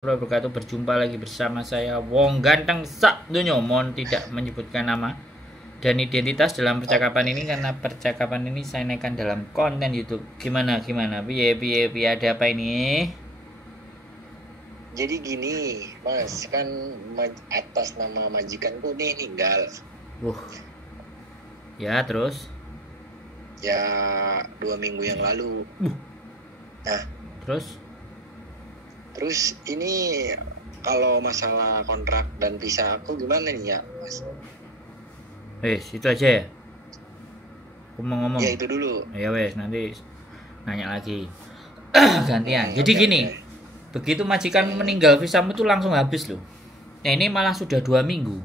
Wabarakatuh, berjumpa lagi bersama saya Wong Ganteng Sak Dunyo. Mohon tidak menyebutkan nama dan identitas dalam percakapan ini karena percakapan ini saya naikkan dalam konten YouTube. Gimana piye piye piye, ada apa ini? Jadi gini, Mas, kan atas nama majikanku nih meninggal. Ya, terus? Ya 2 minggu yang lalu. Nah, terus ini kalau masalah kontrak dan visa aku gimana nih ya, Mas? Itu aja ya. Aku mau ngomong. Ya itu dulu. Ya wes, nanti nanya lagi. Gantian. Jadi gini, begitu majikan meninggal visamu tuh langsung habis loh. Nah ini malah sudah 2 minggu.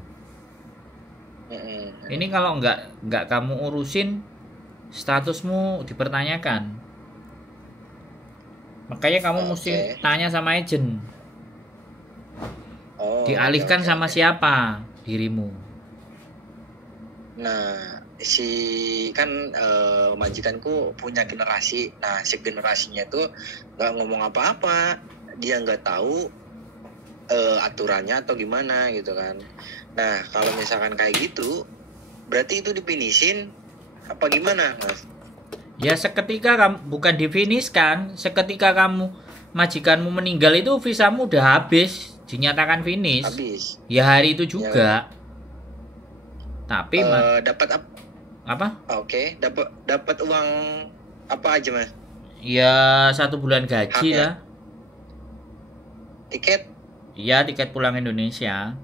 Ini kalau nggak kamu urusin, statusmu dipertanyakan. Makanya kamu mesti tanya sama agent. Dialihkan sama siapa dirimu? Nah, kan majikanku punya generasi. Nah, si generasinya tuh nggak ngomong apa-apa. Dia nggak tahu aturannya atau gimana gitu kan. Nah, kalau misalkan kayak gitu, berarti itu dipinisin apa gimana, Mas? Ya seketika kamu bukan difiniskan, seketika kamu majikanmu meninggal itu visamu udah habis, dinyatakan finish. Habis. Ya hari itu juga. Ya. Tapi dapat apa? Oke, dapat uang apa aja, Mas? Ya 1 bulan gaji lah. Tiket? Iya, tiket pulang Indonesia.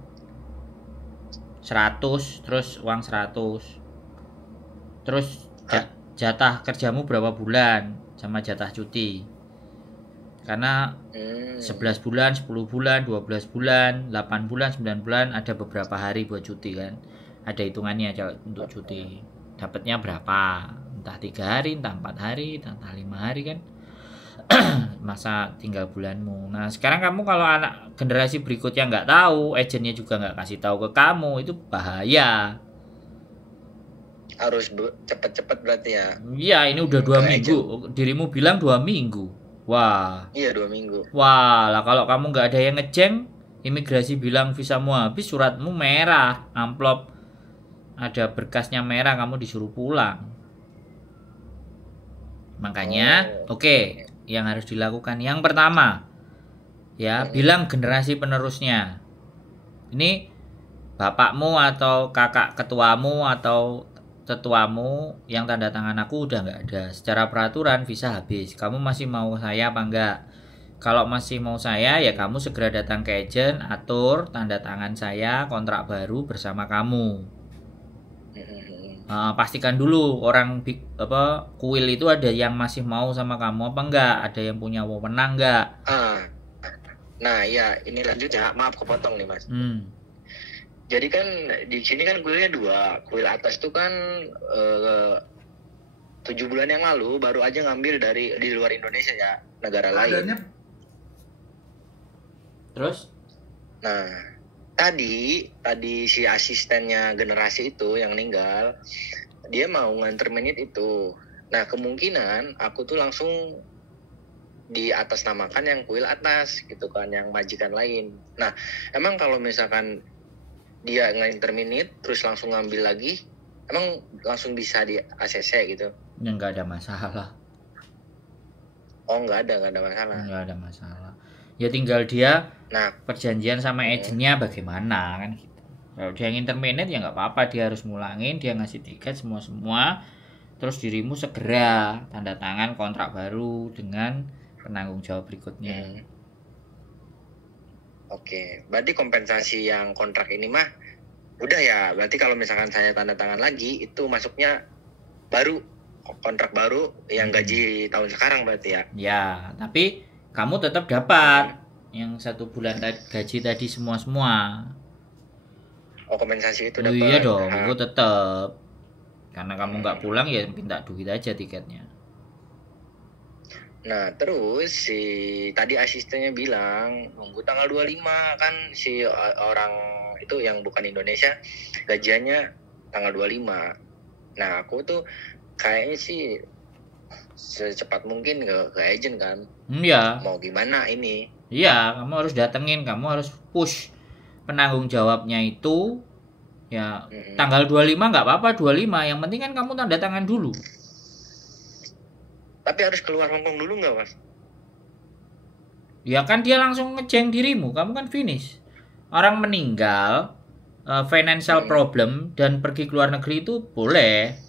100, terus uang 100. Terus jatah kerjamu berapa bulan sama jatah cuti. Karena 11 bulan, 10 bulan, 12 bulan, 8 bulan, 9 bulan ada beberapa hari buat cuti kan. Ada hitungannya untuk cuti. Dapatnya berapa? Entah 3 hari, entah 4 hari, entah 5 hari kan. Masa tinggal bulanmu. Nah sekarang kamu kalau anak generasi berikutnya nggak tahu, agennya juga nggak kasih tahu ke kamu, itu bahaya. Harus cepet-cepet berarti ya. Iya, ini udah 2 minggu. Dirimu bilang 2 minggu. Wah. Iya 2 minggu. Wah, lah kalau kamu nggak ada yang ngeceng, imigrasi bilang visamu habis, suratmu merah, amplop ada berkasnya merah, kamu disuruh pulang. Makanya, oke, yang harus dilakukan yang pertama, ya bilang generasi penerusnya. Ini bapakmu atau kakak ketuamu atau tetuamu yang tanda tangan aku udah nggak ada. Secara peraturan visa habis. Kamu masih mau saya apa enggak? Kalau masih mau saya ya kamu segera datang ke agent, atur tanda tangan saya kontrak baru bersama kamu. Pastikan dulu orang kuil itu ada yang masih mau sama kamu apa enggak? Ada yang punya wewenang enggak? Nah ya ini lanjut ya, maaf kepotong nih Mas. Jadi kan di sini kan kuilnya 2. Kuil atas tuh kan 7 bulan yang lalu baru aja ngambil di luar Indonesia ya, negara lain. Terus? Nah, tadi si asistennya generasi itu yang meninggal, dia mau nganter menit itu. Nah, kemungkinan aku tuh langsung di atas namakan yang kuil atas gitu kan, yang majikan lain. Nah, emang kalau misalkan dia nganter menit terus langsung ngambil lagi, emang langsung bisa di ACC gitu? Ya nggak ada masalah. Oh nggak ada masalah. Nggak ada masalah. Ya tinggal dia perjanjian sama agennya bagaimana kan gitu. Kalau dia nginter menit ya nggak apa-apa, dia harus mulangin, dia ngasih tiket semua. Terus dirimu segera tanda tangan kontrak baru dengan penanggung jawab berikutnya. Oke, berarti kompensasi yang kontrak ini mah udah ya. Berarti kalau misalkan saya tanda tangan lagi itu masuknya baru, kontrak baru yang gaji tahun sekarang berarti ya. Ya, tapi kamu tetap dapat yang 1 bulan gaji tadi semua. Oh, kompensasi itu dapat. Iya dong, itu tetap. Karena kamu nggak pulang ya minta duit aja tiketnya. Nah, terus tadi asistennya bilang nunggu tanggal 25 kan, si orang itu yang bukan Indonesia gajiannya tanggal 25. Nah, aku tuh kayaknya sih secepat mungkin ke agent kan. Iya. Mau gimana ini? Iya, kamu harus datengin, kamu harus push penanggung jawabnya itu. Ya, tanggal 25 nggak apa-apa, 25. Yang penting kan kamu tanda tangan dulu. Tapi harus keluar Hongkong dulu nggak, Mas? Ya kan dia langsung ngejeng dirimu, kamu kan finish. Orang meninggal, financial problem, dan pergi ke luar negeri itu boleh.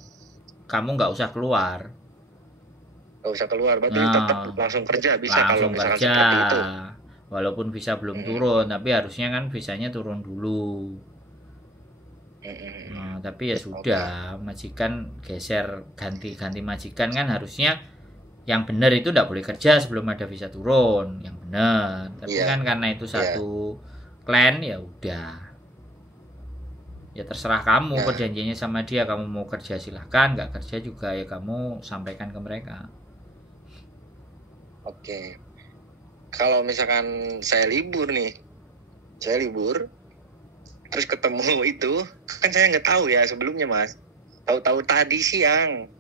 Kamu nggak usah keluar. Nggak usah keluar, berarti tetap langsung kerja bisa kalau misalkan kerja. seperti itu. Walaupun visa belum turun, tapi harusnya kan visanya turun dulu. Nah, tapi ya sudah, majikan geser, ganti majikan kan harusnya yang benar itu tidak boleh kerja sebelum ada visa turun, yang benar. Tapi kan karena itu satu klan, ya udah. Ya terserah kamu, perjanjiannya sama dia, kamu mau kerja silahkan, nggak kerja juga ya kamu sampaikan ke mereka. Oke. Kalau misalkan saya libur, terus ketemu itu, kan saya nggak tahu ya sebelumnya, Mas. Tahu-tahu tadi siang.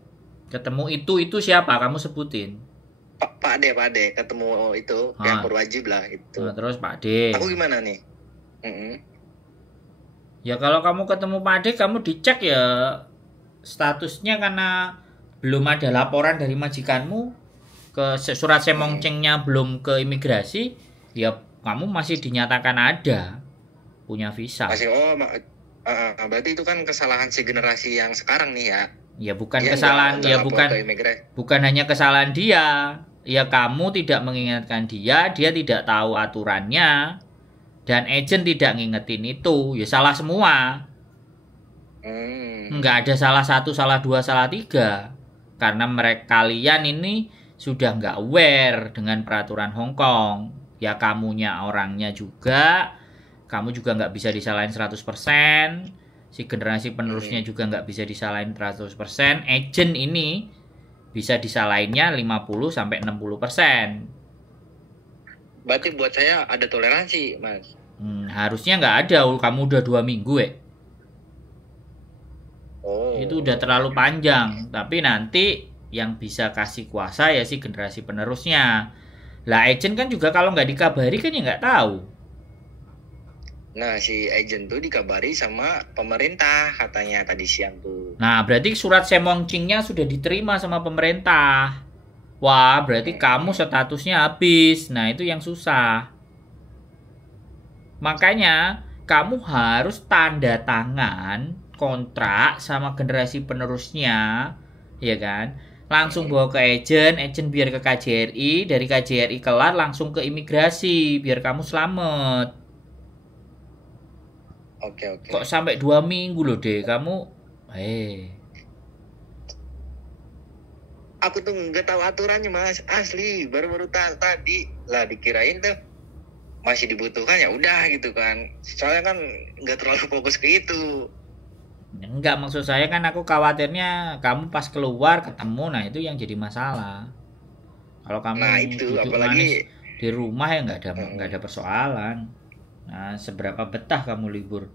Ketemu itu siapa? Kamu sebutin. Pak De, ketemu itu yang berwajib lah itu. Nah, terus Pak De. Aku gimana nih? Ya kalau kamu ketemu Pak De, kamu dicek ya statusnya karena belum ada laporan dari majikanmu ke surat semongcengnya belum ke imigrasi, ya kamu masih dinyatakan ada punya visa. Masih berarti itu kan kesalahan si generasi yang sekarang nih ya. Ya bukan kesalahan, ya bukan hanya kesalahan dia. Ya kamu tidak mengingatkan dia tidak tahu aturannya, dan agent tidak ngingetin itu, ya salah semua. Nggak ada salah satu, salah dua, salah tiga. Karena kalian ini sudah nggak aware dengan peraturan Hong Kong. Ya kamunya orangnya juga, kamu juga nggak bisa disalahin 100%. Si generasi penerusnya juga nggak bisa disalahin 100%. Agent ini bisa disalahinnya 50-60%. Berarti buat saya ada toleransi, Mas. Harusnya nggak ada. Kamu udah 2 minggu itu udah terlalu panjang. Tapi nanti yang bisa kasih kuasa ya si generasi penerusnya. Lah agent kan juga kalau nggak dikabari kan ya nggak tahu. Nah, si agent tuh dikabari sama pemerintah katanya tadi siang tuh. Nah, berarti surat semongcingnya sudah diterima sama pemerintah. Wah, berarti kamu statusnya habis. Nah, itu yang susah. Makanya, kamu harus tanda tangan kontrak sama generasi penerusnya, ya kan? Langsung bawa ke agent biar ke KJRI, dari KJRI kelar langsung ke imigrasi, biar kamu selamat. Oke. Kok sampai 2 minggu loh deh kamu? Aku tuh nggak tahu aturannya, Mas. Asli, baru-baru tadi lah dikirain tuh masih dibutuhkan, ya udah gitu kan. Soalnya kan nggak terlalu fokus ke itu. Enggak, maksud saya kan aku khawatirnya kamu pas keluar ketemu, nah itu yang jadi masalah. Kalau kamu itu duduk apalagi manis di rumah ya nggak ada persoalan. Nah, seberapa betah kamu libur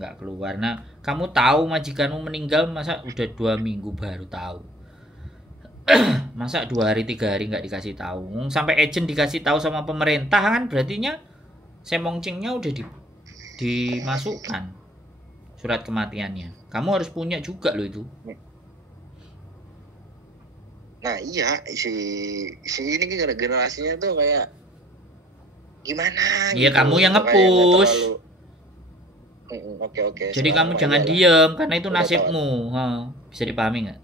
nggak keluar. Nah, kamu tahu majikanmu meninggal masa udah 2 minggu baru tahu. Masa 2 hari 3 hari nggak dikasih tahu. Sampai agent dikasih tahu sama pemerintah kan berartinya semongcingnya udah dimasukkan surat kematiannya. Kamu harus punya juga loh itu. Nah iya, si ini generasinya tuh kayak gimana iya gitu. Kamu yang nge-push. Oke. Jadi kamu jangan diem karena itu nasibmu. Bisa dipahami nggak?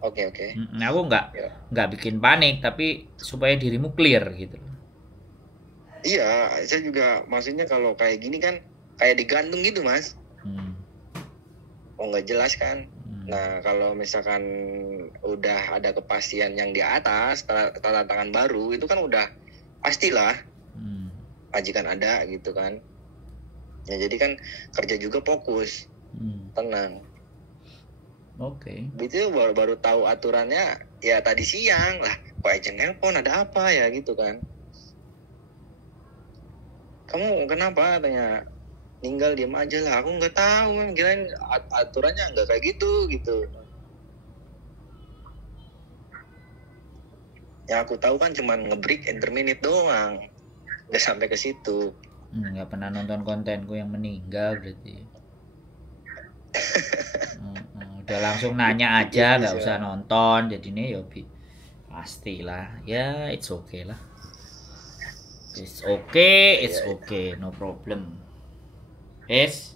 Oke. Aku nggak bikin panik, tapi supaya dirimu clear gitu. Iya, saya juga maksudnya kalau kayak gini kan kayak digantung gitu, Mas. Oh nggak jelas kan. Nah kalau misalkan udah ada kepastian yang di atas, tanda tangan baru itu kan udah pastilah majikan ada gitu kan. Ya jadi kan kerja juga fokus, tenang. Oke. Itu baru tahu aturannya ya tadi siang lah. Kok agent nelpon ada apa ya gitu kan. Kamu kenapa tanya? Tinggal diam aja lah. Aku nggak tahu, kirain aturannya nggak kayak gitu. Yang aku tahu kan cuma nge-break interminute doang. Nggak sampai ke situ. Nggak pernah nonton kontenku yang meninggal berarti. Udah langsung nanya aja, nggak usah nonton. Jadi ini ya pastilah. Ya, it's okay lah. It's okay, no problem. Yes.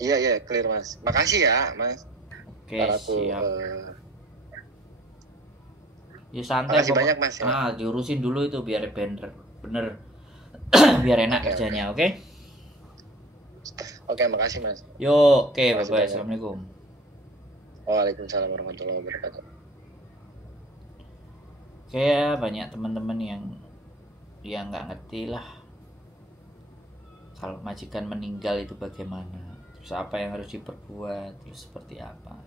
Iya, clear Mas. Makasih ya, Mas. Oke, siap. Ya santai. Makasih banyak Mas. Ya. Diurusin dulu itu biar bener. Biar enak kerjanya, oke? Oke, makasih Mas. Yo, oke, bye-bye. Assalamualaikum. Waalaikumsalam warahmatullahi wabarakatuh. Kayak banyak teman-teman yang nggak ngerti lah kalau majikan meninggal itu bagaimana, terus apa yang harus diperbuat, terus seperti apa.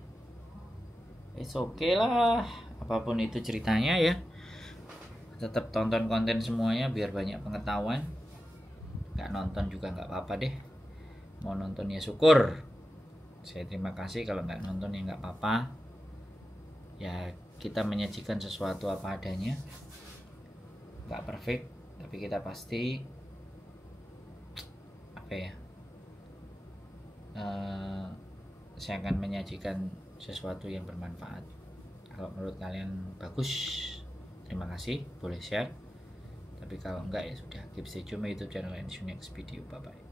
It's okay lah, apapun itu ceritanya ya. Tetap tonton konten semuanya biar banyak pengetahuan. Nggak nonton juga nggak apa-apa deh. Mau nonton ya syukur. Saya terima kasih, kalau nggak nonton ya nggak apa-apa. Ya kita menyajikan sesuatu apa adanya. Nggak perfect, tapi kita pasti saya akan menyajikan sesuatu yang bermanfaat. Kalau menurut kalian bagus, terima kasih, boleh share. Tapi kalau enggak ya sudah, keep stay tune YouTube channel and see you next video. Bye bye.